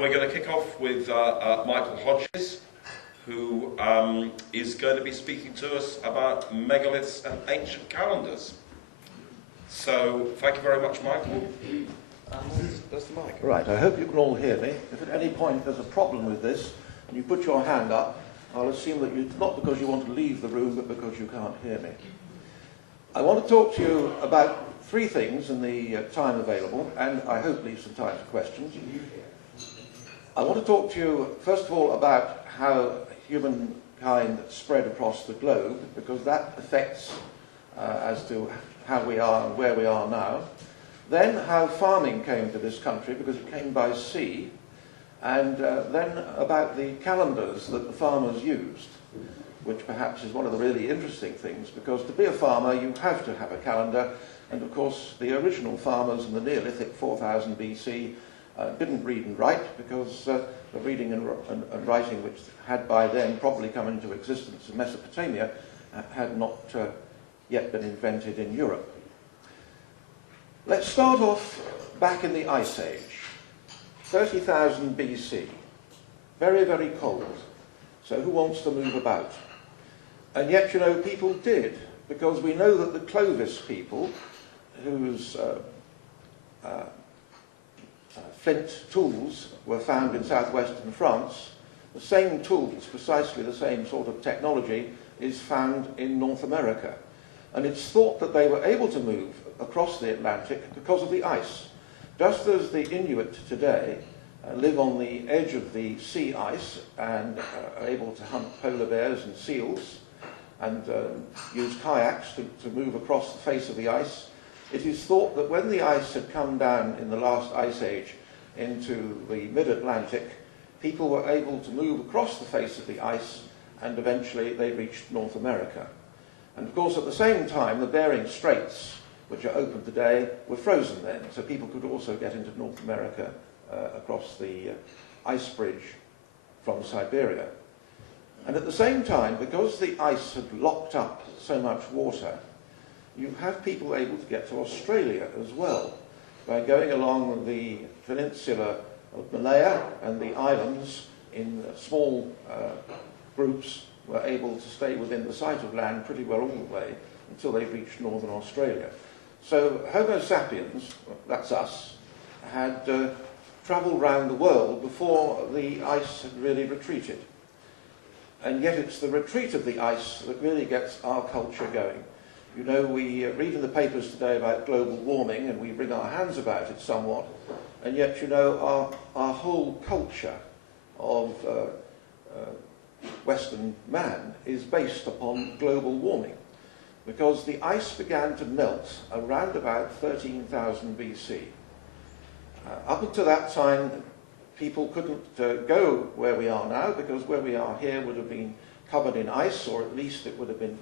We're going to kick off with Michael Hodges, who is going to be speaking to us about megaliths and ancient calendars. So, thank you very much, Michael. There's the mic. Right, I hope you can all hear me. If at any point there's a problem with this, and you put your hand up, I'll assume that it's not because you want to leave the room, but because you can't hear me. I want to talk to you about three things in the time available, and I hope leave some time for questions. I want to talk to you, first of all, about how humankind spread across the globe, because that affects as to how we are and where we are now. Then how farming came to this country, because it came by sea. And then about the calendars that the farmers used, which perhaps is one of the really interesting things, because to be a farmer you have to have a calendar. And of course the original farmers in the Neolithic 4000 BC didn't read and write, because the reading and writing, which had by then probably come into existence in Mesopotamia, had not yet been invented in Europe. Let's start off back in the Ice Age, 30,000 BC. Very, very cold. So who wants to move about? And yet, you know, people did, because we know that the Clovis people, whose flint tools were found in southwestern France, the same tools, precisely the same sort of technology, is found in North America. And it's thought that they were able to move across the Atlantic because of the ice. Just as the Inuit today live on the edge of the sea ice and are able to hunt polar bears and seals and use kayaks to move across the face of the ice, it is thought that when the ice had come down in the last ice age into the mid-Atlantic, people were able to move across the face of the ice, and eventually they reached North America. And of course at the same time the Bering Straits, which are open today, were frozen then, so people could also get into North America across the ice bridge from Siberia. And at the same time, because the ice had locked up so much water, you have people able to get to Australia as well, by going along the peninsula of Malaya and the islands in small groups, were able to stay within the sight of land pretty well all the way until they reached northern Australia. So Homo sapiens, that's us, had travelled around the world before the ice had really retreated. And yet it's the retreat of the ice that really gets our culture going. You know, we read in the papers today about global warming and we wring our hands about it somewhat, and yet, you know, our whole culture of Western man is based upon global warming, because the ice began to melt around about 13,000 BC. Up until that time, people couldn't go where we are now, because where we are here would have been covered in ice, or at least it would have been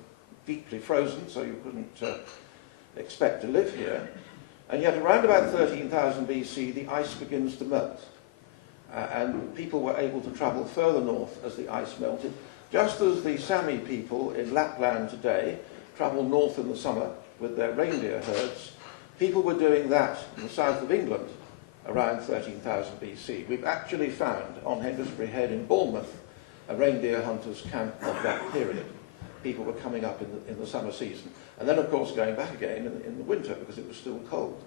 deeply frozen, so you couldn't expect to live here. And yet around about 13,000 BC, the ice begins to melt. And people were able to travel further north as the ice melted, just as the Sami people in Lapland today travel north in the summer with their reindeer herds. People were doing that in the south of England around 13,000 BC. We've actually found on Hengistbury Head in Bournemouth a reindeer hunters' camp of that period. People were coming up in the summer season, and then of course going back again in the winter because it was still cold.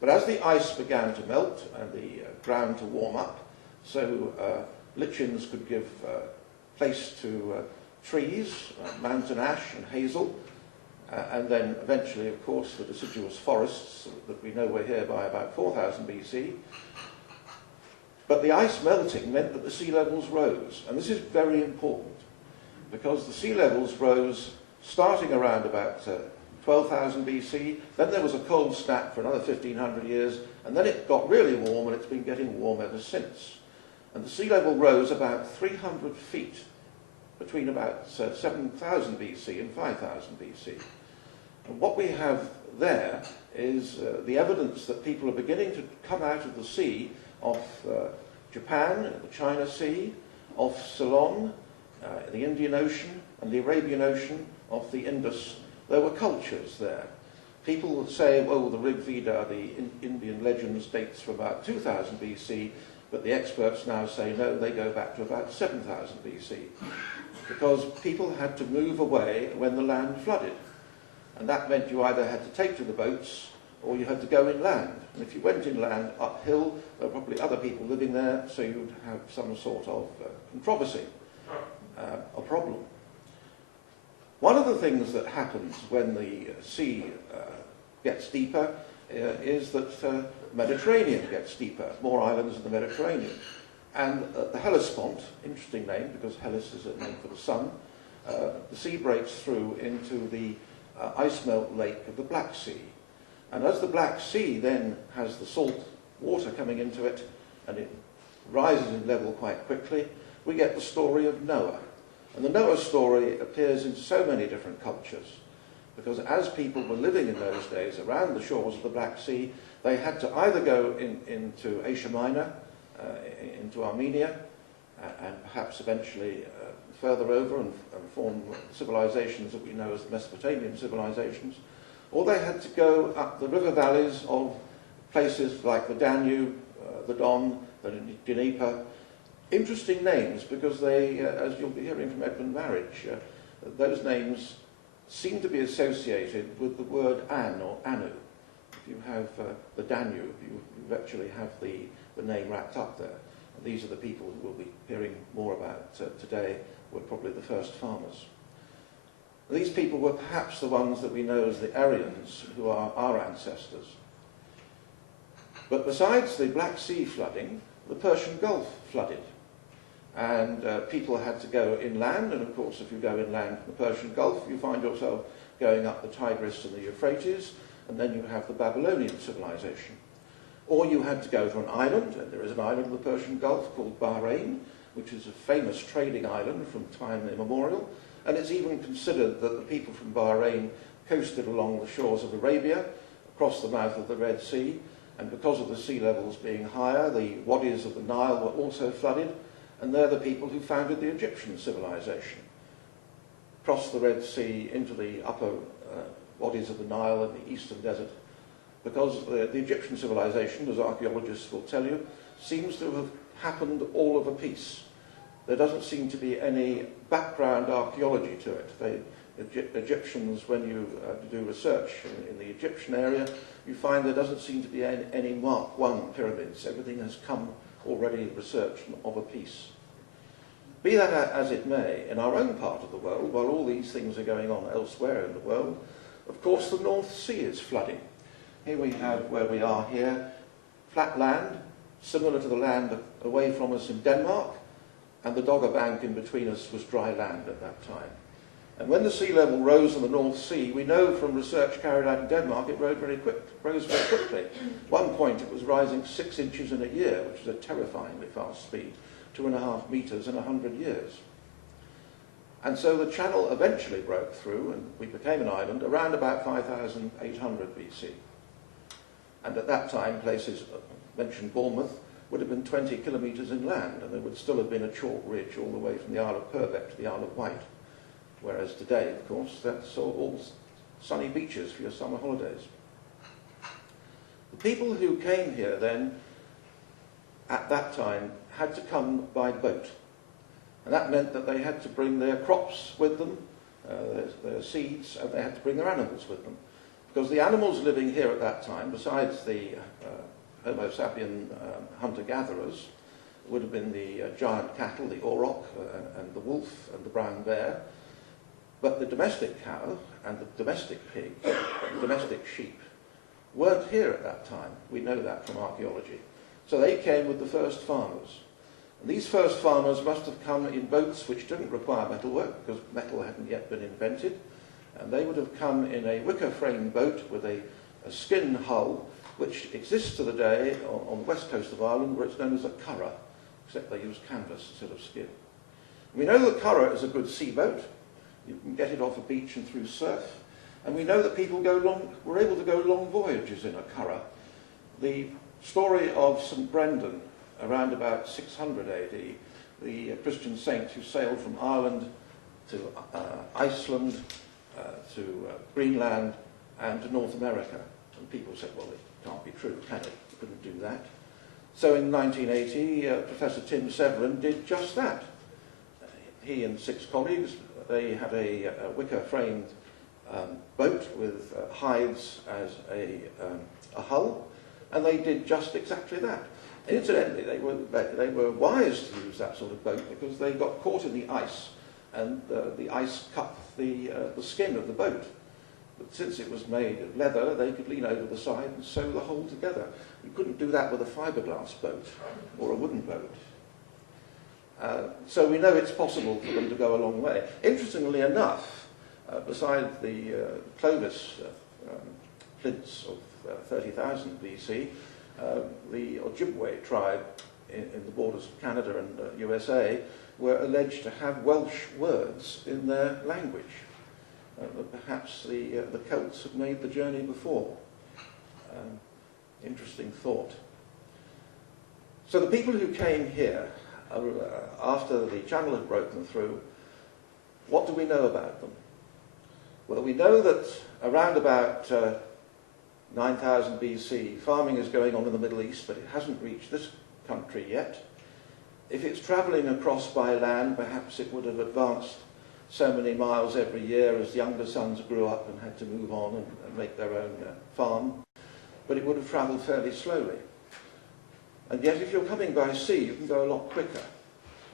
But as the ice began to melt and the ground to warm up, so lichens could give place to trees, mountain ash and hazel, and then eventually, of course, the deciduous forests that we know were here by about 4000 BC. But the ice melting meant that the sea levels rose, and this is very important, because the sea levels rose starting around about 12,000 BC, then there was a cold snap for another 1,500 years, and then it got really warm, and it's been getting warm ever since. And the sea level rose about 300 feet between about 7,000 BC and 5,000 BC. And what we have there is the evidence that people are beginning to come out of the sea off Japan, the China Sea, off Ceylon, the Indian Ocean, and the Arabian Ocean, off the Indus. There were cultures there. People would say, well, the Rig Veda, the Indian legends, dates from about 2000 BC, But the experts now say, no, they go back to about 7,000 BC, because people had to move away when the land flooded. And that meant you either had to take to the boats or you had to go inland. And if you went inland uphill, there were probably other people living there, so you'd have some sort of controversy, a problem. One of the things that happens when the sea gets deeper is that the Mediterranean gets deeper, more islands in the Mediterranean. And the Hellespont, interesting name because Hellas is a name for the sun, the sea breaks through into the ice melt lake of the Black Sea. And as the Black Sea then has the salt water coming into it and it rises in level quite quickly, we get the story of Noah. And the Noah story appears in so many different cultures, because as people were living in those days around the shores of the Black Sea, they had to either go into Asia Minor, into Armenia, and perhaps eventually further over and form civilizations that we know as the Mesopotamian civilizations, or they had to go up the river valleys of places like the Danube, the Don, the Dnieper. Interesting names, because they, as you'll be hearing from Edmund Marriage, those names seem to be associated with the word An or Anu. If you have the Danube, you actually have the name wrapped up there. And these are the people who we'll be hearing more about today, were probably the first farmers. These people were perhaps the ones that we know as the Aryans, who are our ancestors. But besides the Black Sea flooding, the Persian Gulf flooded. And people had to go inland, and of course if you go inland from the Persian Gulf, you find yourself going up the Tigris and the Euphrates, and then you have the Babylonian civilization. Or you had to go to an island, and there is an island in the Persian Gulf called Bahrain, which is a famous trading island from time immemorial, and it's even considered that the people from Bahrain coasted along the shores of Arabia, across the mouth of the Red Sea, and because of the sea levels being higher, the wadis of the Nile were also flooded, and they're the people who founded the Egyptian civilization. Crossed the Red Sea into the upper wadis of the Nile and the eastern desert, because the Egyptian civilization, as archaeologists will tell you, seems to have happened all of a piece. There doesn't seem to be any background archaeology to it. Egyptians, when you do research in the Egyptian area, you find there doesn't seem to be any Mark I pyramids. Everything has come already researched of a piece. Be that as it may, in our own part of the world, while all these things are going on elsewhere in the world, of course the North Sea is flooding. Here we have, where we are here, flat land, similar to the land away from us in Denmark, and the Dogger Bank in between us was dry land at that time. And when the sea level rose in the North Sea, we know from research carried out in Denmark, it rose very quickly. At one point it was rising 6 inches in a year, which is a terrifyingly fast speed, 2.5 metres in 100 years. And so the channel eventually broke through, and we became an island around about 5,800 BC. And at that time, places, mentioned Bournemouth, would have been 20 kilometres inland, and there would still have been a chalk ridge all the way from the Isle of Purbeck to the Isle of Wight. Whereas today, of course, that's all sunny beaches for your summer holidays. The people who came here then, at that time, had to come by boat. And that meant that they had to bring their crops with them, their seeds, and they had to bring their animals with them. Because the animals living here at that time, besides the Homo sapien hunter-gatherers, would have been the giant cattle, the auroch, and the wolf, and the brown bear. But the domestic cow and the domestic pig, the domestic sheep, weren't here at that time. We know that from archaeology. So they came with the first farmers. And these first farmers must have come in boats which didn't require metalwork, because metal hadn't yet been invented. And they would have come in a wicker-frame boat with a skin hull, which exists to the day on the west coast of Ireland, where it's known as a curragh, except they use canvas instead of skin. We know the curragh is a good sea boat. You can get it off a beach and through surf. And we know that people were able to go long voyages in a curragh. The story of St. Brendan, around about 600 AD, the Christian saint who sailed from Ireland to Iceland, to Greenland, and to North America. And people said, well, it can't be true, can it? You couldn't do that. So in 1980, Professor Tim Severin did just that. He and 6 colleagues, they had a wicker-framed boat with hides as a hull, and they did just exactly that. Incidentally, they were wise to use that sort of boat because they got caught in the ice, and the ice cut the skin of the boat. But since it was made of leather, they could lean over the side and sew the whole together. You couldn't do that with a fiberglass boat or a wooden boat. So we know it's possible for them to go a long way. Interestingly enough, beside the Clovis flints of 30,000 BC, the Ojibwe tribe in the borders of Canada and USA were alleged to have Welsh words in their language. Perhaps the Celts had made the journey before. Interesting thought. So the people who came here after the channel had broken through, what do we know about them? Well, we know that around about 9000 BC, farming is going on in the Middle East, but it hasn't reached this country yet. If it's travelling across by land, perhaps it would have advanced so many miles every year as younger sons grew up and had to move on and make their own farm, but it would have travelled fairly slowly. And yet if you're coming by sea, you can go a lot quicker.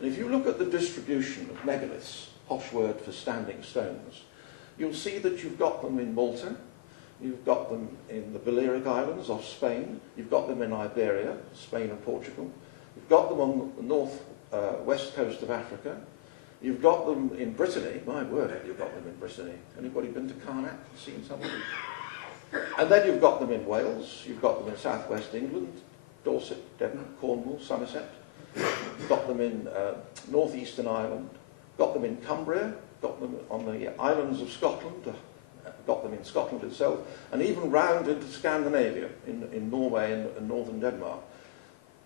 And if you look at the distribution of megaliths, posh word for standing stones, you'll see that you've got them in Malta, you've got them in the Balearic Islands off Spain, you've got them in Iberia, Spain and Portugal, you've got them on the west coast of Africa, you've got them in Brittany. My word, have you got them in Brittany? Anybody been to Carnac and seen some of them? And then you've got them in Wales, you've got them in southwest England, Dorset, Devon, Cornwall, Somerset. You've got them in northeastern Ireland, got them in Cumbria, got them on the islands of Scotland, got them in Scotland itself, and even round into Scandinavia, in Norway and northern Denmark.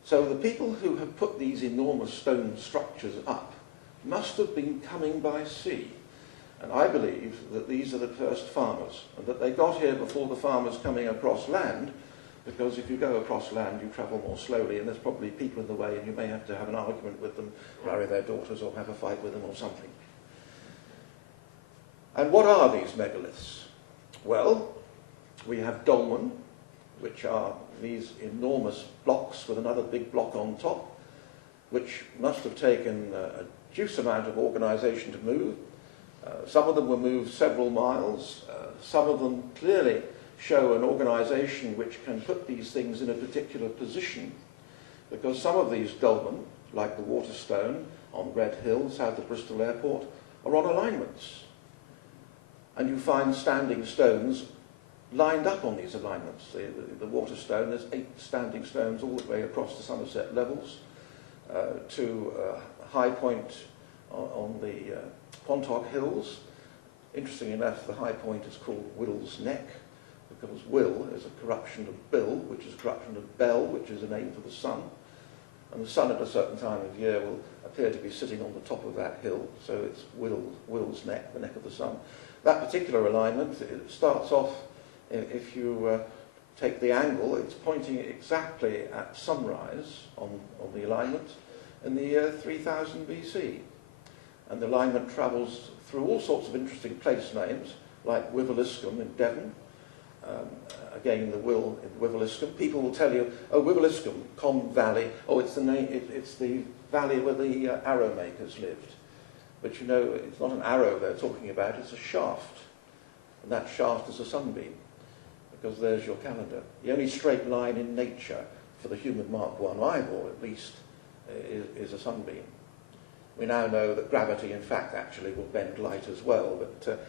So the people who have put these enormous stone structures up must have been coming by sea. And I believe that these are the first farmers, and that they got here before the farmers coming across land, because if you go across land, you travel more slowly, and there's probably people in the way, and you may have to have an argument with them, marry their daughters, or have a fight with them, or something. And what are these megaliths? Well, we have dolmen, which are these enormous blocks with another big block on top, which must have taken a deuce amount of organisation to move. Some of them were moved several miles. Some of them clearly show an organisation which can put these things in a particular position, because some of these dolmen, like the Waterstone on Red Hill, south of Bristol Airport, are on alignments. And you find standing stones lined up on these alignments. The Waterstone, there's 8 standing stones all the way across the Somerset levels to a high point on the Quantock Hills. Interestingly enough, the high point is called Will's Neck, because Will is a corruption of Bill, which is a corruption of Bel, which is a name for the sun. And the sun at a certain time of year will appear to be sitting on the top of that hill, so it's Will's Neck, the neck of the sun. That particular alignment, it starts off, if you take the angle, it's pointing exactly at sunrise on the alignment in the year 3000 BC. And the alignment travels through all sorts of interesting place names, like Wiveliscombe in Devon. Again, the Will in Wiveliscombe. People will tell you, oh, Wiveliscombe, Combe Valley, oh, it's the name, it's the valley where the arrow makers lived. But you know, it's not an arrow they're talking about, it's a shaft. And that shaft is a sunbeam, because there's your calendar. The only straight line in nature for the human Mark I eyeball, at least, is a sunbeam. We now know that gravity, in fact, actually will bend light as well, but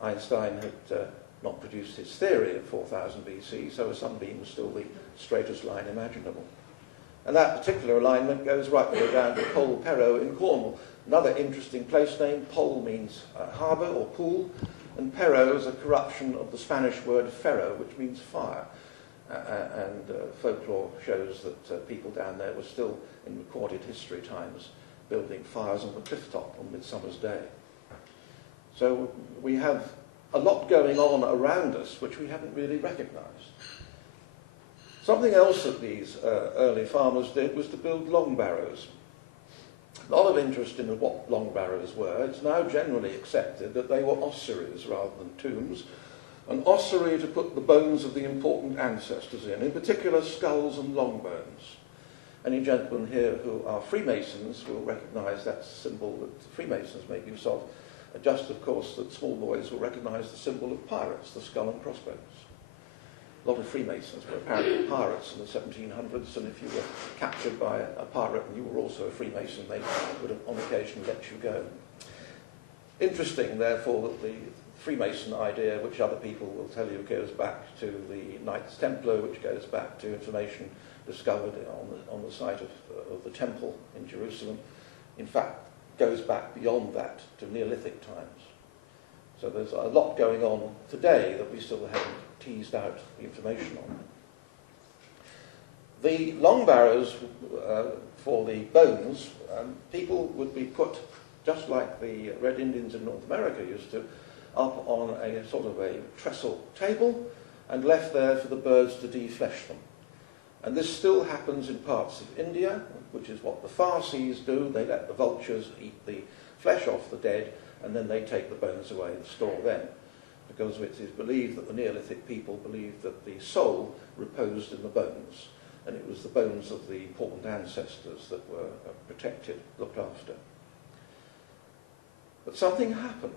Einstein had not produced his theory of 4000 BC, so a sunbeam was still the straightest line imaginable. And that particular alignment goes right the way down to Pol Perro in Cornwall. Another interesting place name. Pol means harbour or pool, and Perro is a corruption of the Spanish word ferro, which means fire. And folklore shows that people down there were still, in recorded history times, building fires on the cliff top on Midsummer's Day. So we have a lot going on around us which we haven't really recognised. Something else that these early farmers did was to build long barrows. A lot of interest in what long barrows were. It's now generally accepted that they were ossuaries rather than tombs. An ossuary to put the bones of the important ancestors in particular skulls and long bones. Any gentlemen here who are Freemasons will recognise that symbol that Freemasons make use of, just of course that small boys will recognise the symbol of pirates, the skull and crossbones. A lot of Freemasons were apparently pirates in the 1700s, and if you were captured by a pirate and you were also a Freemason, they would on occasion let you go. Interesting, therefore, that the Freemason idea, which other people will tell you goes back to the Knights Templar, which goes back to information discovered on the site of the temple in Jerusalem, in fact goes back beyond that to Neolithic times. So there's a lot going on today that we still haven't teased out the information on. The long barrows for the bones, people would be put, just like the Red Indians in North America used to, up on a sort of a trestle table and left there for the birds to deflesh them. And this still happens in parts of India, which is what the Parsis do. They let the vultures eat the flesh off the dead, and then they take the bones away and store them, because it is believed that the Neolithic people believed that the soul reposed in the bones, and it was the bones of the important ancestors that were protected, looked after. But something happened.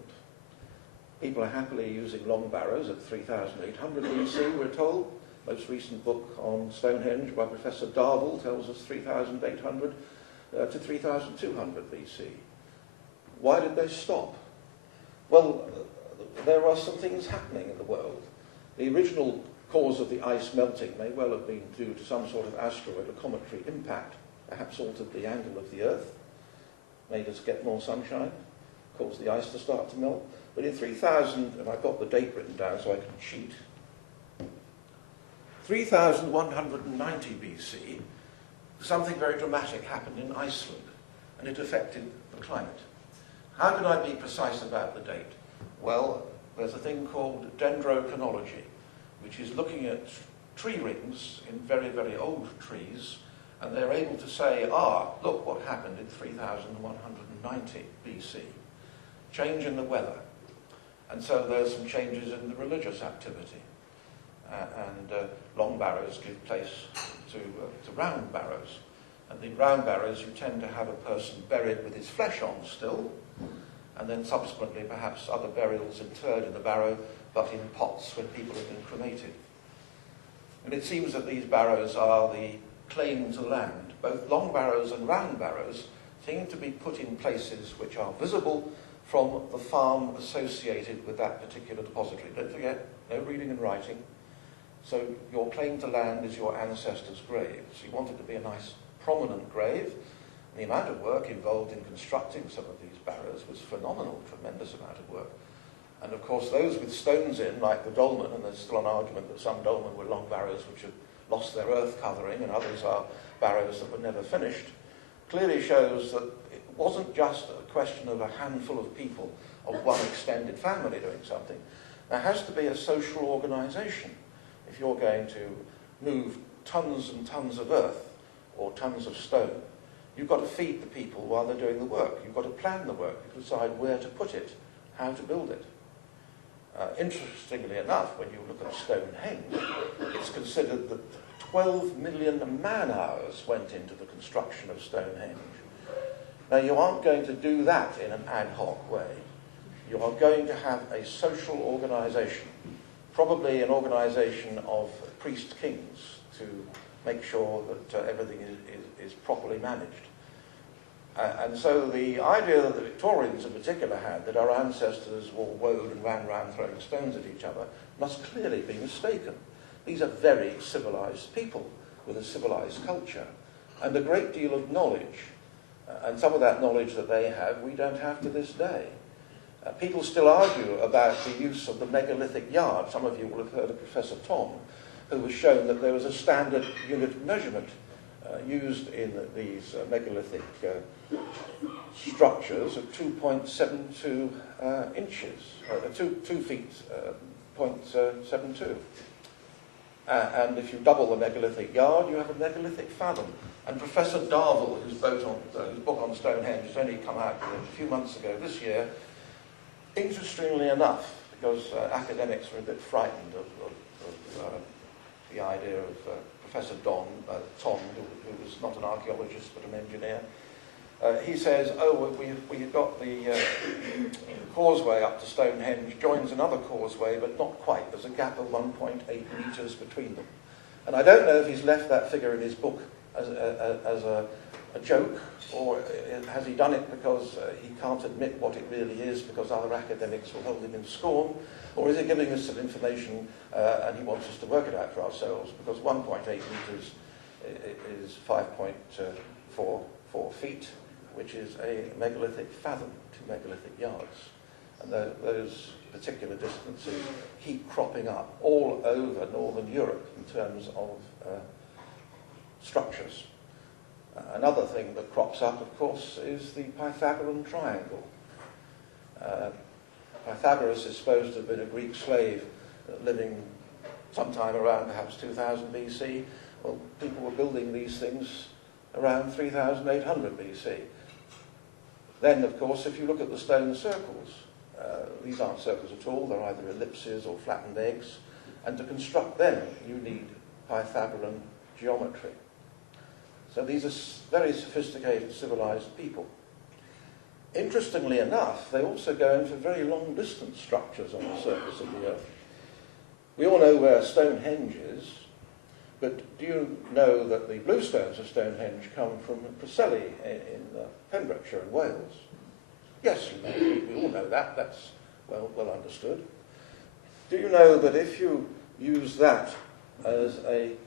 People are happily using long barrows at 3,800 BC, we're told. Most recent book on Stonehenge by Professor Darvell tells us 3,800 to 3,200 BC. Why did they stop? Well, there are some things happening in the world. The original cause of the ice melting may well have been due to some sort of asteroid or cometary impact, perhaps altered the angle of the Earth, made us get more sunshine, caused the ice to start to melt. But in 3000, and I've got the date written down so I can cheat, 3190 BC, something very dramatic happened in Iceland, and it affected the climate. How can I be precise about the date? Well, there's a thing called dendrochronology, which is looking at tree rings in very, very old trees, and they're able to say, look what happened in 3190 BC. Change in the weather. And so there's some changes in the religious activity. And long barrows give place to round barrows. And the round barrows, you tend to have a person buried with his flesh on still, and then subsequently perhaps other burials interred in the barrow, but in pots when people have been cremated. And it seems that these barrows are the claim to land. Both long barrows and round barrows seem to be put in places which are visible from the farm associated with that particular depository. Don't forget, no reading and writing. So your claim to land is your ancestor's grave. So you want it to be a nice, prominent grave. The amount of work involved in constructing some of these barrows was phenomenal, tremendous amount of work. And of course those with stones in, like the dolmen, and there's still an argument that some dolmen were long barrows which have lost their earth covering and others are barrows that were never finished, clearly shows that it wasn't just a question of a handful of people of one extended family doing something. There has to be a social organisation if you're going to move tons and tons of earth or tons of stone. You've got to feed the people while they're doing the work. You've got to plan the work. You've got to decide where to put it, how to build it. Interestingly enough, when you look at Stonehenge, it's considered that 12 million man-hours went into the construction of Stonehenge. Now, you aren't going to do that in an ad hoc way. You are going to have a social organisation, probably an organisation of priest-kings to make sure that everything is properly managed. And so the idea that the Victorians in particular had, that our ancestors all woed and ran around throwing stones at each other, must clearly be mistaken. These are very civilised people with a civilised culture and a great deal of knowledge. And some of that knowledge that they have, we don't have to this day. People still argue about the use of the megalithic yard. Some of you will have heard of Professor Tom, who has shown that there was a standard unit of measurement used in these megalithic structures of 2.72 inches, 2 feet, 0.72. And if you double the megalithic yard, you have a megalithic fathom. And Professor Darville, whose book on Stonehenge has only come out a few months ago this year, interestingly enough, because academics are a bit frightened of the idea of Professor Tom, who was not an archaeologist but an engineer, he says, oh, we've got the causeway up to Stonehenge, joins another causeway, but not quite. There's a gap of 1.8 metres between them. And I don't know if he's left that figure in his book as a joke, or has he done it because he can't admit what it really is because other academics will hold him in scorn, or is he giving us some information and he wants us to work it out for ourselves, because 1.8 metres is 5.44 feet, which is a megalithic fathom, 2 megalithic yards. And those particular distances keep cropping up all over Northern Europe in terms of structures. Another thing that crops up, of course, is the Pythagorean triangle. Pythagoras is supposed to have been a Greek slave living sometime around perhaps 2000 BC. Well, people were building these things around 3800 BC. Then, of course, if you look at the stone circles, these aren't circles at all, they're either ellipses or flattened eggs, and to construct them you need Pythagorean geometry. So these are very sophisticated, civilized people. Interestingly enough, they also go into very long-distance structures on the surface of the Earth. We all know where Stonehenge is, but do you know that the bluestones of Stonehenge come from Preseli in Pembrokeshire in Wales? Yes, you know, we all know that. That's well understood. Do you know that if you use that as a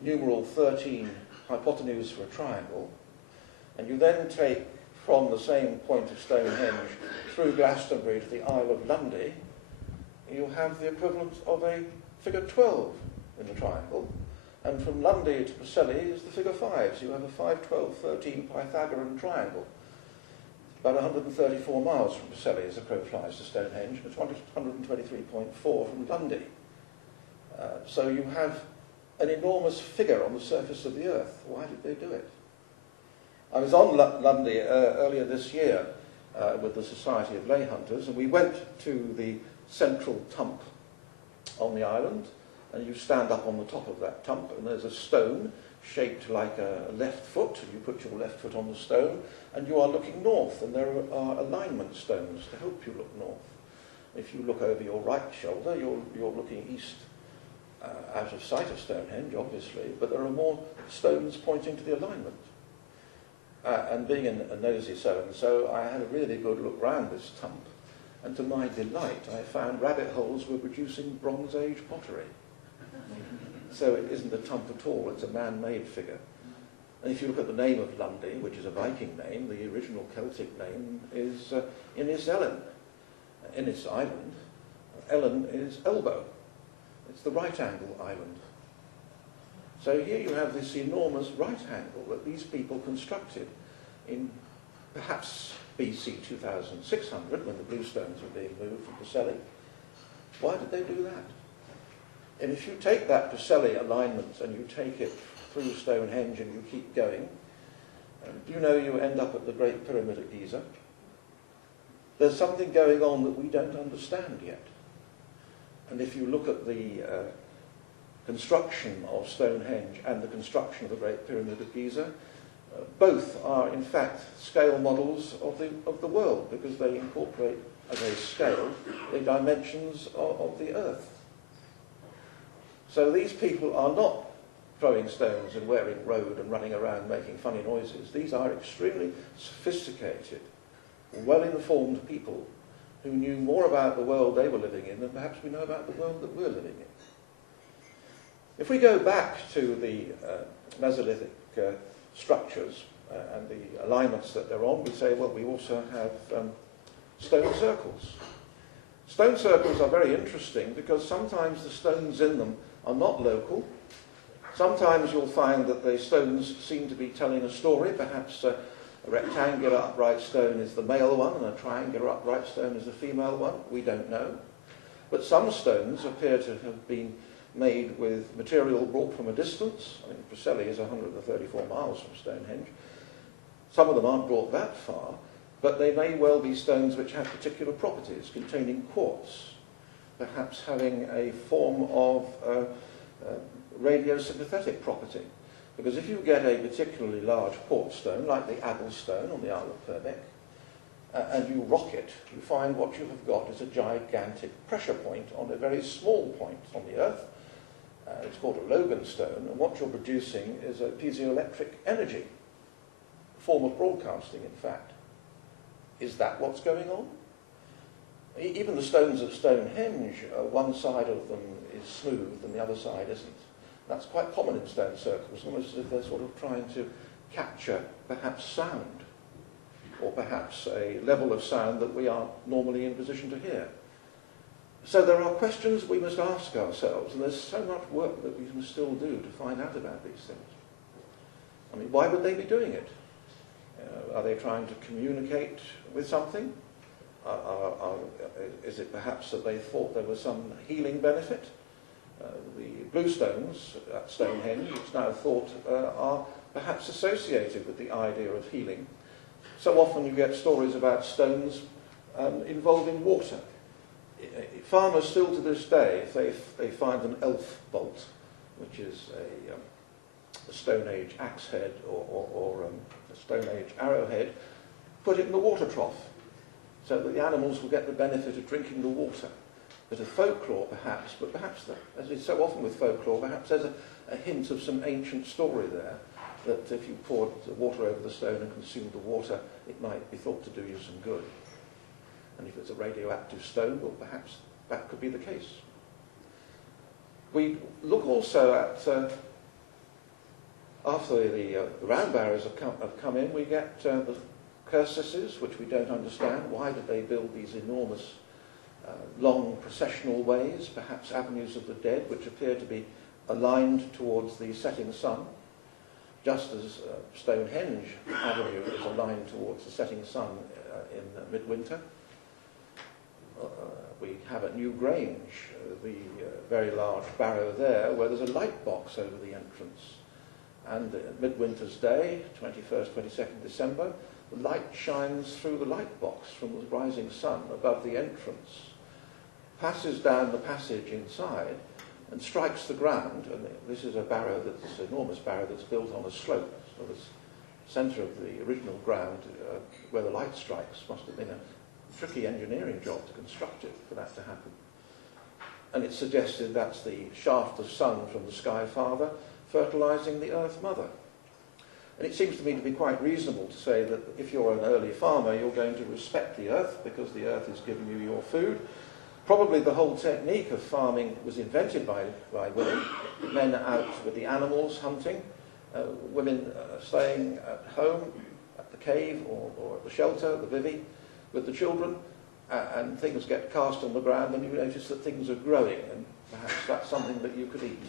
numeral 13 hypotenuse for a triangle, and you then take from the same point of Stonehenge through Glastonbury to the Isle of Lundy, you'll have the equivalent of a figure 12 in the triangle, and from Lundy to Preseli is the figure 5, so you have a 5, 12, 13 Pythagorean triangle. About 134 miles from Preseli as the crow flies to Stonehenge, and it's 123.4 from Lundy. So you have an enormous figure on the surface of the Earth. Why did they do it? I was on Lundy earlier this year with the Society of Lay Hunters, and we went to the central tump on the island, and you stand up on the top of that tump, and there's a stone shaped like a left foot, and you put your left foot on the stone, and you are looking north, and there are alignment stones to help you look north. If you look over your right shoulder, you're looking east, out of sight of Stonehenge, obviously, but there are more stones pointing to the alignment. And being a nosy so-and-so, I had a really good look round this tump, and to my delight, I found rabbit holes were producing Bronze Age pottery. So it isn't a tump at all, it's a man-made figure. And if you look at the name of Lundy, which is a Viking name, the original Celtic name is Innis Ellen. Innis Island. Ellen is elbow. It's the right angle island. So here you have this enormous right angle that these people constructed in perhaps BC 2600, when the bluestones were being moved from Preseli. Why did they do that? And if you take that Preseli alignment and you take it through Stonehenge and you keep going, do you know you end up at the Great Pyramid at Giza? There's something going on that we don't understand yet. And if you look at the construction of Stonehenge and the construction of the Great Pyramid of Giza, both are in fact scale models of the world, because they incorporate as a scale the dimensions of the Earth. So these people are not throwing stones and wearing road and running around making funny noises. These are extremely sophisticated, well-informed people who knew more about the world they were living in than perhaps we know about the world that we're living in. If we go back to the Mesolithic structures and the alignments that they're on, we say, well, we also have stone circles. Stone circles are very interesting because sometimes the stones in them are not local. Sometimes you'll find that the stones seem to be telling a story. Perhaps a rectangular upright stone is the male one and a triangular upright stone is the female one. We don't know. But some stones appear to have been made with material brought from a distance. I mean, Preseli is 134 miles from Stonehenge. Some of them aren't brought that far, but they may well be stones which have particular properties, containing quartz, perhaps having a form of radiosympathetic property. Because if you get a particularly large quartz stone, like the Abel stone on the Isle of Purbeck, and you rock it, you find what you have got is a gigantic pressure point on a very small point on the Earth. It's called a Logan stone, and what you're producing is a piezoelectric energy, a form of broadcasting, in fact. Is that what's going on? Even the stones at Stonehenge, one side of them is smooth and the other side isn't. That's quite common in stone circles, almost as if they're sort of trying to capture perhaps sound, or perhaps a level of sound that we aren't normally in position to hear. So there are questions we must ask ourselves, and there's so much work that we can still do to find out about these things. I mean, why would they be doing it? Are they trying to communicate with something? Is it perhaps that they thought there was some healing benefit? The blue stones at Stonehenge, it's now thought, are perhaps associated with the idea of healing. So often you get stories about stones involving water. Farmers still to this day, if they find an elf bolt, which is a Stone Age axe head or a Stone Age arrowhead, put it in the water trough so that the animals will get the benefit of drinking the water. Bit of folklore perhaps, but perhaps, as is so often with folklore, perhaps there's a hint of some ancient story there, that if you poured the water over the stone and consumed the water, it might be thought to do you some good. And if it's a radioactive stone, well, perhaps that could be the case. We look also at, after the round barrows have come in, we get the cursuses, which we don't understand. Why did they build these enormous long processional ways, perhaps avenues of the dead, which appear to be aligned towards the setting sun, just as Stonehenge Avenue is aligned towards the setting sun in midwinter. We have at New Grange the very large barrow there, where there's a light box over the entrance. And at midwinter's day, 21st, 22nd December, the light shines through the light box from the rising sun above the entrance, passes down the passage inside, and strikes the ground. And this is a barrow, that's an enormous barrow that's built on a slope. So the centre of the original ground, where the light strikes, must have been a tricky engineering job to construct it for that to happen. And it's suggested that's the shaft of sun from the Sky Father fertilising the Earth Mother. And it seems to me to be quite reasonable to say that if you're an early farmer, you're going to respect the earth because the earth is giving you your food. Probably the whole technique of farming was invented by women. Men out with the animals hunting, women staying at home, at the cave or at the shelter, the bivvy, with the children, and things get cast on the ground and you notice that things are growing, and perhaps that's something that you could eat.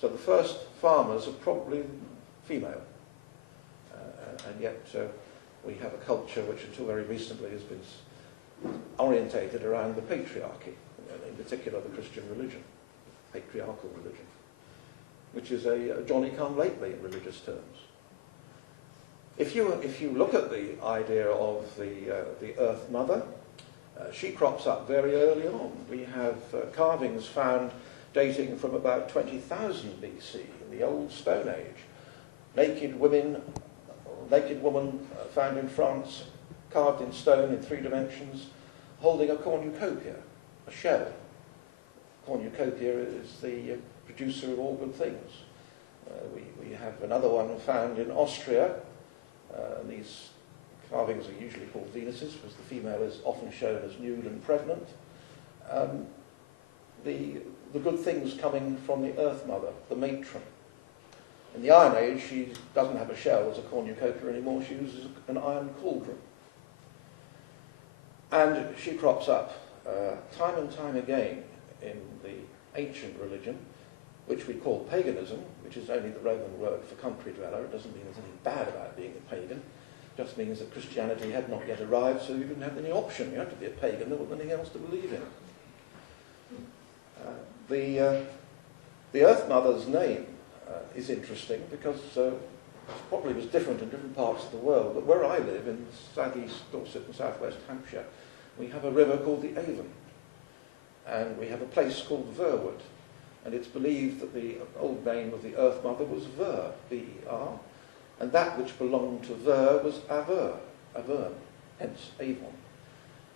So the first farmers are probably female. And yet we have a culture which until very recently has been orientated around the patriarchy, in particular the Christian religion, patriarchal religion, which is a Johnny-come-lately in religious terms. If you look at the idea of the Earth Mother, she crops up very early on. We have carvings found dating from about 20,000 BC in the Old Stone Age. Naked woman found in France, carved in stone in 3 dimensions, holding a cornucopia, a shell. Cornucopia is the producer of all good things. We have another one found in Austria. These carvings are usually called Venuses because the female is often shown as nude and pregnant. The good things coming from the Earth Mother, the matron. In the Iron Age, she doesn't have a shell as a cornucopia anymore, she uses an iron cauldron. And she crops up time and time again in the ancient religion, which we call paganism, which is only the Roman word for country dweller. It doesn't mean there's anything bad about being a pagan. It just means that Christianity had not yet arrived, so you didn't have any option. You had to be a pagan, there wasn't anything else to believe in. The Earth Mother's name is interesting because it probably was different in different parts of the world, but where I live, in southeast Dorset and southwest Hampshire, we have a river called the Avon, and we have a place called Verwood, and it's believed that the old name of the Earth Mother was Ver, V-E-R, and that which belonged to Ver was Aver, Avern, hence Avon.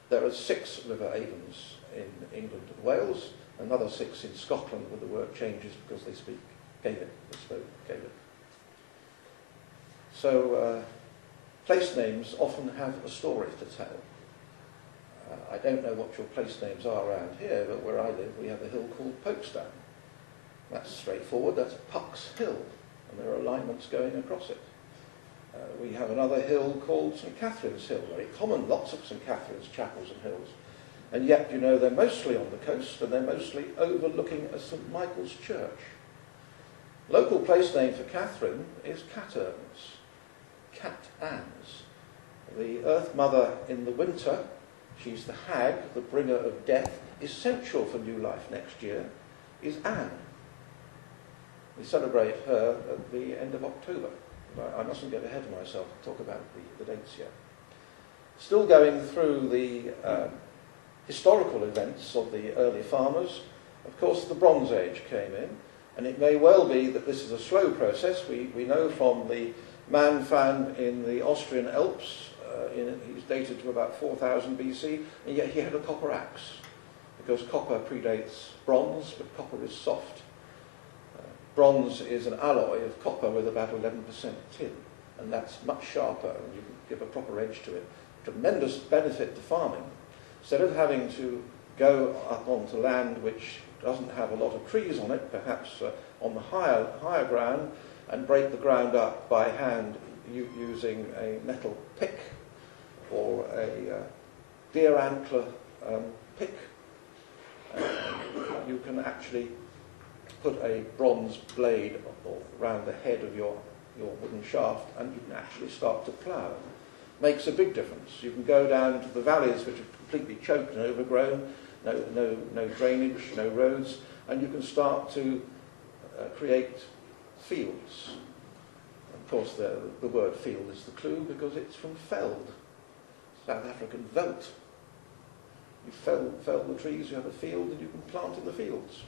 There are 6 river Avons in England and Wales, another 6 in Scotland where the word changes because they speak Gaelic, they spoke Gaelic. So place names often have a story to tell. I don't know what your place names are around here, but where I live we have a hill called Folkestone. That's straightforward, that's Puck's Hill, and there are alignments going across it. We have another hill called St Catherine's Hill, very common, lots of St Catherine's chapels and hills. And yet, you know, they're mostly on the coast and they're mostly overlooking a St Michael's Church. Local place name for Catherine is Caterns, Cat-Anns. The Earth Mother in the winter, she's the hag, the bringer of death, essential for new life next year, is Anne. We celebrate her at the end of October. I mustn't get ahead of myself and talk about the dates yet. Still going through the historical events of the early farmers, of course the Bronze Age came in, and it may well be that this is a slow process. We know from the man found in the Austrian Alps, he's dated to about 4000 BC, and yet he had a copper axe, because copper predates bronze, but copper is soft. Bronze is an alloy of copper with about 11% tin, and that's much sharper, and you can give a proper edge to it. Tremendous benefit to farming. Instead of having to go up onto land which doesn't have a lot of trees on it, perhaps on the higher ground, and break the ground up by hand using a metal pick or a deer antler pick, you can actually put a bronze blade around the head of your wooden shaft, and you can actually start to plough. Makes a big difference. You can go down to the valleys which are completely choked and overgrown, no drainage, no roads, and you can start to create fields. Of course, the word field is the clue because it's from veld, South African veld. You fell the trees, you have a field, and you can plant in the fields.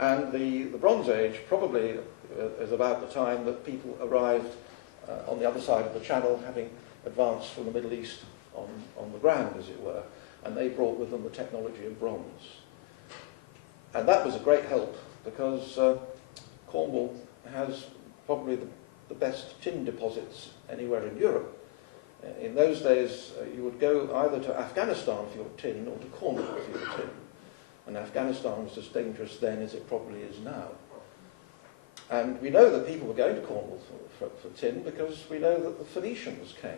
And the Bronze Age probably is about the time that people arrived on the other side of the Channel, having advanced from the Middle East on the ground, as it were, and they brought with them the technology of bronze. And that was a great help because Cornwall has probably the best tin deposits anywhere in Europe. In those days, you would go either to Afghanistan for your tin or to Cornwall for your tin. And Afghanistan was as dangerous then as it probably is now. And we know that people were going to Cornwall for tin because we know that the Phoenicians came.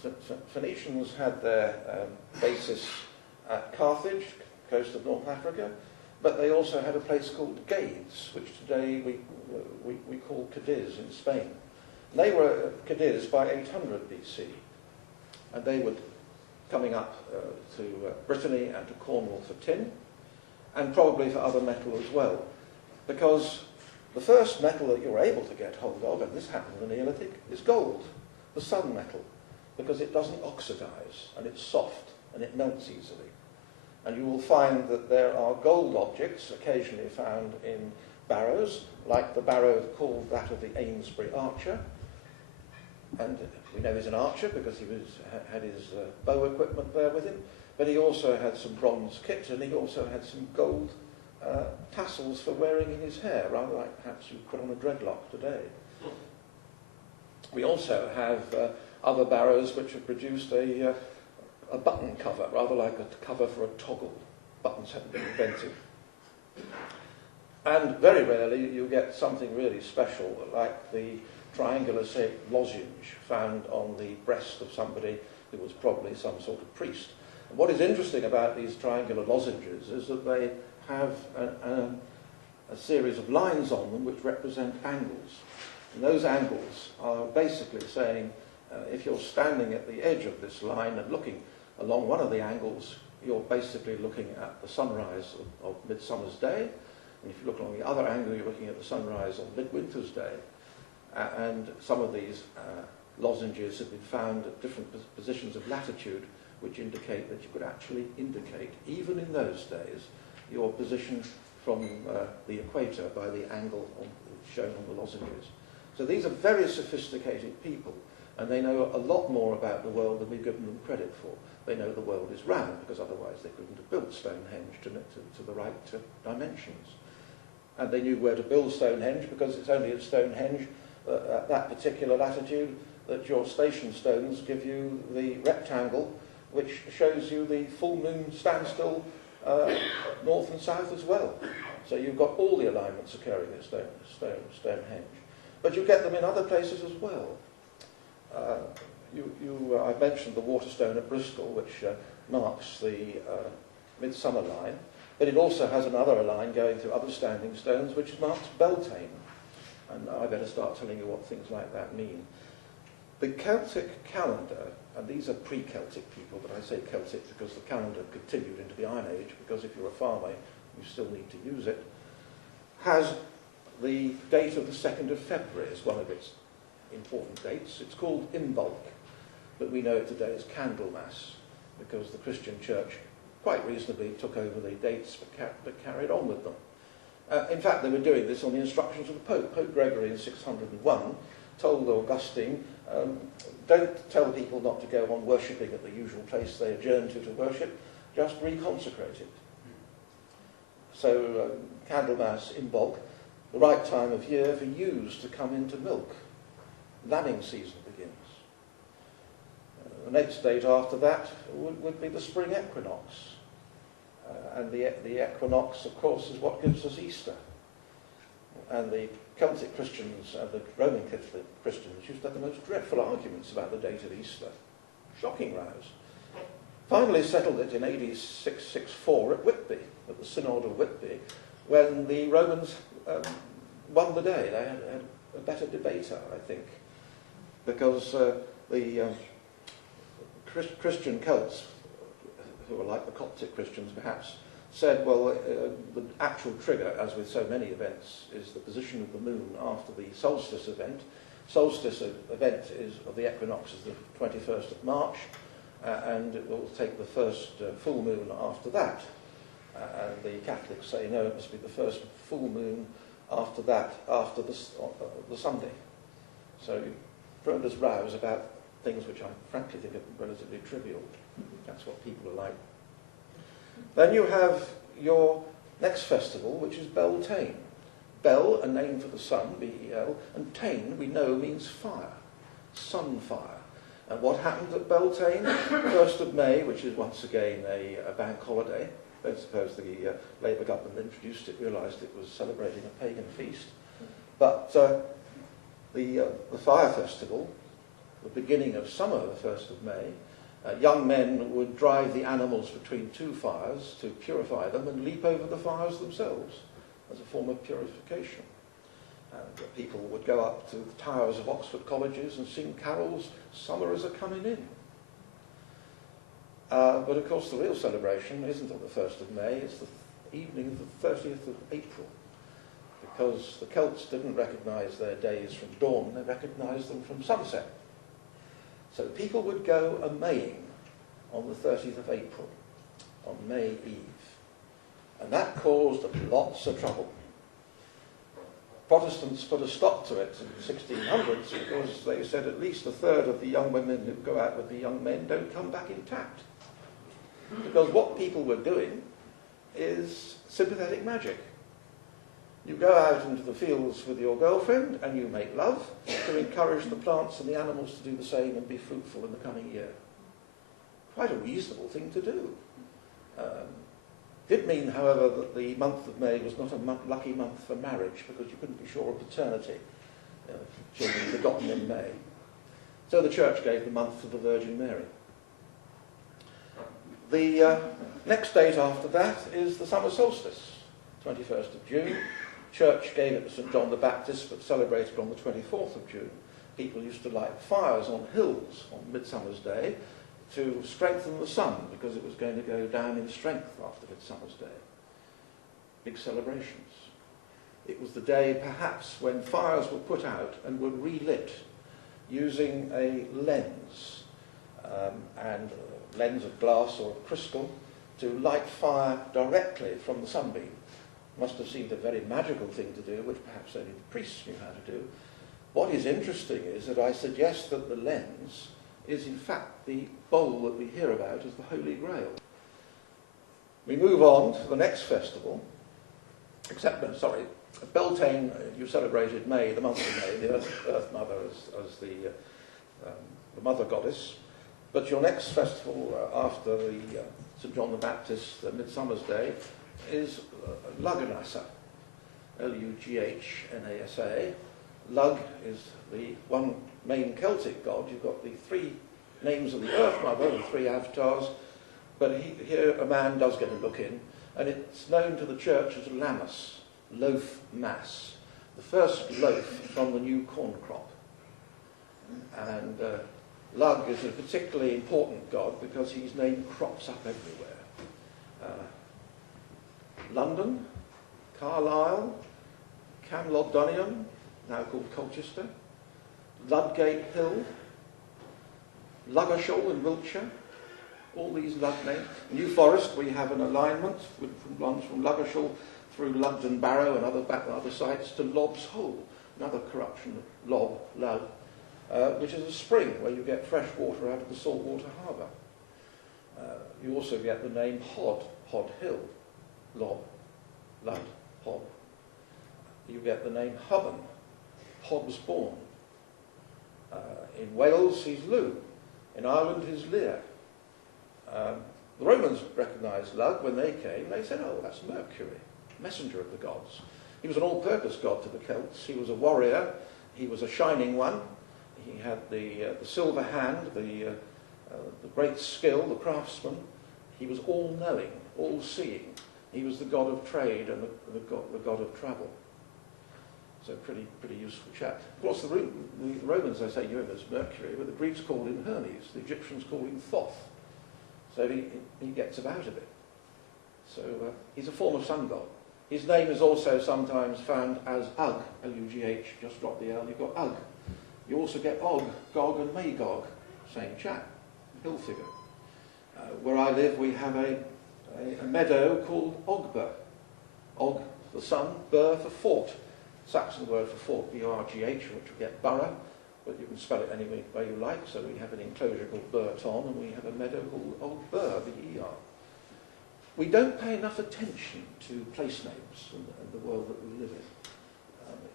So Phoenicians had their basis at Carthage, coast of North Africa, but they also had a place called Gades, which today we call Cadiz in Spain. And they were at Cadiz by 800 BC, and they were coming up to Brittany and to Cornwall for tin, and probably for other metal as well, because the first metal that you're able to get hold of, and this happened in the Neolithic, is gold, the sun metal, because it doesn't oxidize, and it's soft, and it melts easily. And you will find that there are gold objects occasionally found in barrows, like the barrow called that of the Amesbury Archer. And we know he's an archer because he had his bow equipment there with him, but he also had some bronze kit, and he also had some gold tassels for wearing in his hair, rather like perhaps you put on a dreadlock today. We also have other barrows which have produced a button cover, rather like a cover for a toggle. Buttons haven't been invented. And very rarely you get something really special, like the triangular-shaped lozenge found on the breast of somebody who was probably some sort of priest. And what is interesting about these triangular lozenges is that they have a series of lines on them which represent angles. And those angles are basically saying, if you're standing at the edge of this line and looking along one of the angles, you're basically looking at the sunrise of Midsummer's Day. And if you look along the other angle, you're looking at the sunrise on Midwinter's Day. And some of these lozenges have been found at different positions of latitude, which indicate that you could actually indicate, even in those days, your position from the equator by the angle shown on the lozenges. So these are very sophisticated people, and they know a lot more about the world than we've given them credit for. They know the world is round, because otherwise they couldn't have built Stonehenge to the right dimensions. And they knew where to build Stonehenge, because it's only at Stonehenge, at that particular latitude, that your station stones give you the rectangle, which shows you the full moon standstill north and south as well. So you've got all the alignments occurring at Stonehenge. But you get them in other places as well. I mentioned the Waterstone at Bristol, which marks the Midsummer line, but it also has another line going through other standing stones, which marks Beltane. And I better start telling you what things like that mean. The Celtic calendar, and these are pre-Celtic people, but I say Celtic because the calendar continued into the Iron Age, because if you're a farmer, you still need to use it, has the date of the 2nd of February as one of its important dates. It's called Imbolc, but we know it today as Candlemas, because the Christian church quite reasonably took over the dates but carried on with them. In fact, they were doing this on the instructions of the Pope. Pope Gregory in 601 told Augustine, don't tell people not to go on worshipping at the usual place they adjourn to worship, just reconsecrate it. So Candlemas, Imbolc, the right time of year for ewes to come into milk. Lambing season begins. The next date after that would be the spring equinox. And the equinox, of course, is what gives us Easter. And the Celtic Christians and the Roman Catholic Christians used to have the most dreadful arguments about the date of Easter. Shocking rows. Finally settled it in AD 664 at Whitby, at the Synod of Whitby, when the Romans won the day. They had a better debater, I think, because the Christian Celts, who were like the Coptic Christians perhaps, said, well, the actual trigger, as with so many events, is the position of the moon after the solstice event. Solstice event of the equinox is the 21st of March, and it will take the first full moon after that. And the Catholics say, no, it must be the first full moon after that, after the Sunday. So tremendous rows about things which I frankly think are relatively trivial. That's what people are like. Then you have your next festival, which is Beltane. Bel, a name for the sun, B-E-L, and Tane, we know, means fire, sunfire. And what happened at Beltane? 1st of May, which is once again a bank holiday. I don't suppose the Labour government introduced it, realised it was celebrating a pagan feast. But the fire festival, the beginning of summer, the 1st of May, young men would drive the animals between two fires to purify them and leap over the fires themselves as a form of purification. And people would go up to the towers of Oxford colleges and sing carols, summer is a-coming in. But of course the real celebration isn't on the 1st of May, it's the evening of the 30th of April, because the Celts didn't recognise their days from dawn, they recognised them from sunset. So people would go a-maying on the 30th of April, on May Eve. And that caused lots of trouble. Protestants put a stop to it in the 1600s because they said at least a third of the young women who go out with the young men don't come back intact. Because what people were doing is sympathetic magic. You go out into the fields with your girlfriend and you make love to encourage the plants and the animals to do the same and be fruitful in the coming year. Quite a reasonable thing to do. Did mean, however, that the month of May was not a lucky month for marriage because you couldn't be sure of paternity. Children begotten in May. So the church gave the month to the Virgin Mary. The next date after that is the summer solstice, 21st of June. Church gave it to St. John the Baptist, but celebrated on the 24th of June. People used to light fires on hills on Midsummer's Day to strengthen the sun, because it was going to go down in strength after Midsummer's Day. Big celebrations. It was the day, perhaps, when fires were put out and were relit using a lens, and a lens of glass or of crystal, to light fire directly from the sunbeam. Must have seemed a very magical thing to do, which perhaps only the priests knew how to do. What is interesting is that I suggest that the lens is in fact the bowl that we hear about as the Holy Grail. We move on to the next festival, Beltane, you celebrated May, the month of May, the Earth Mother as the Mother Goddess. But your next festival after the St. John the Baptist, the Midsummer's Day, is Lugnasa, Lugnasa. Lug is the one main Celtic god. You've got the three names of the Earth Mother, the three avatars, but here a man does get a look in, and it's known to the church as Lammas, loaf mass, the first loaf from the new corn crop. And Lug is a particularly important god because his name crops up everywhere. London, Carlisle, Camlodunnion, now called Colchester, Ludgate Hill, Ludgershall in Wiltshire, all these Lug names. New Forest, we have an alignment which runs from Ludgershall through Lugden Barrow and other sites to Lobb's Hole, another corruption of Lob, Lug, which is a spring where you get fresh water out of the saltwater harbour. You also get the name Hod Hill, Lob, Lud, Hod. You get the name Hubban, Hobbs born. In Wales, he's Lugh. In Ireland, he's Lear. The Romans recognised Lug when they came. They said, oh, that's Mercury, messenger of the gods. He was an all-purpose god to the Celts. He was a warrior. He was a shining one. He had the silver hand, the great skill, the craftsman. He was all-knowing, all-seeing. He was the god of trade and the god of travel. So pretty useful chap. Of course, the Romans, they say, knew him as Mercury, but the Greeks called him Hermes. The Egyptians called him Thoth. So he gets about a bit. So he's a form of sun god. His name is also sometimes found as Ugg, L-U-G-H, just drop the L, you've got Ugg. You also get Og, Gog and Magog, same chap, hill figure. Where I live, we have a meadow called Ogber. Og, the sun, Bur for fort. Saxon word for fort, B-R-G-H, which we get borough, but you can spell it any way you like. So we have an enclosure called Burton, and we have a meadow called Ogbur, B-E-R. We don't pay enough attention to place names and the world that we live in.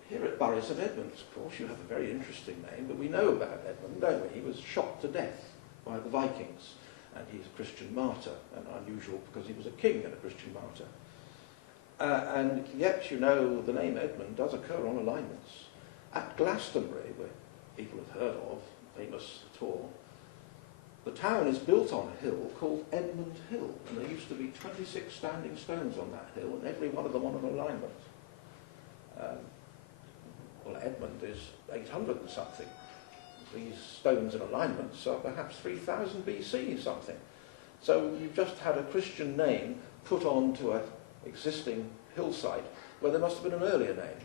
Here at Bury St Edmunds, of course, you have a very interesting name, but we know about Edmund, don't we? He was shot to death by the Vikings, and he's a Christian martyr, and unusual because he was a king and a Christian martyr. And yet, you know, the name Edmund does occur on alignments. At Glastonbury, where people have heard of, famous tour, the town is built on a hill called Edmund Hill, and there used to be 26 standing stones on that hill, and every one of them on an alignment. Well, Edmund is 800 and something. These stones in alignments are perhaps 3000 BC something. So you've just had a Christian name put onto an existing hillside where there must have been an earlier name.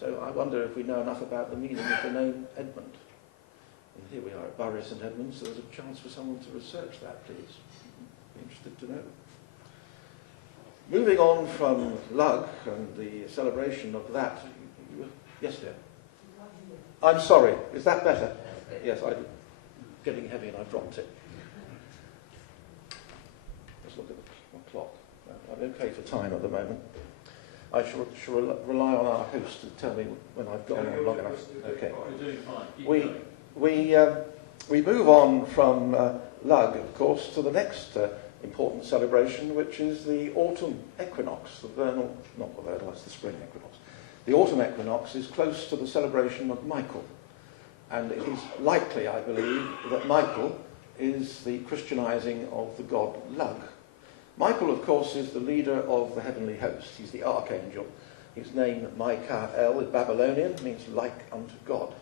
So I wonder if we know enough about the meaning of the name Edmund. And here we are at Bury St Edmunds, so there's a chance for someone to research that, please. Be interested to know. Moving on from Lug and the celebration of that. Yes, dear. I'm sorry. Is that better? Yes, I'm getting heavy and I dropped it. Let's look at the clock. I'm okay for time at the moment. I shall rely on our host to tell me when I've gone on long enough. Okay. We move on from Lug, of course, to the next important celebration, which is the autumn equinox, the vernal, not the vernal, that's the spring equinox. The autumn equinox is close to the celebration of Michael, and it is likely, I believe, that Michael is the Christianizing of the god Lug. Michael, of course, is the leader of the heavenly host. He's the archangel. His name, Michael, in Babylonian, means like unto God.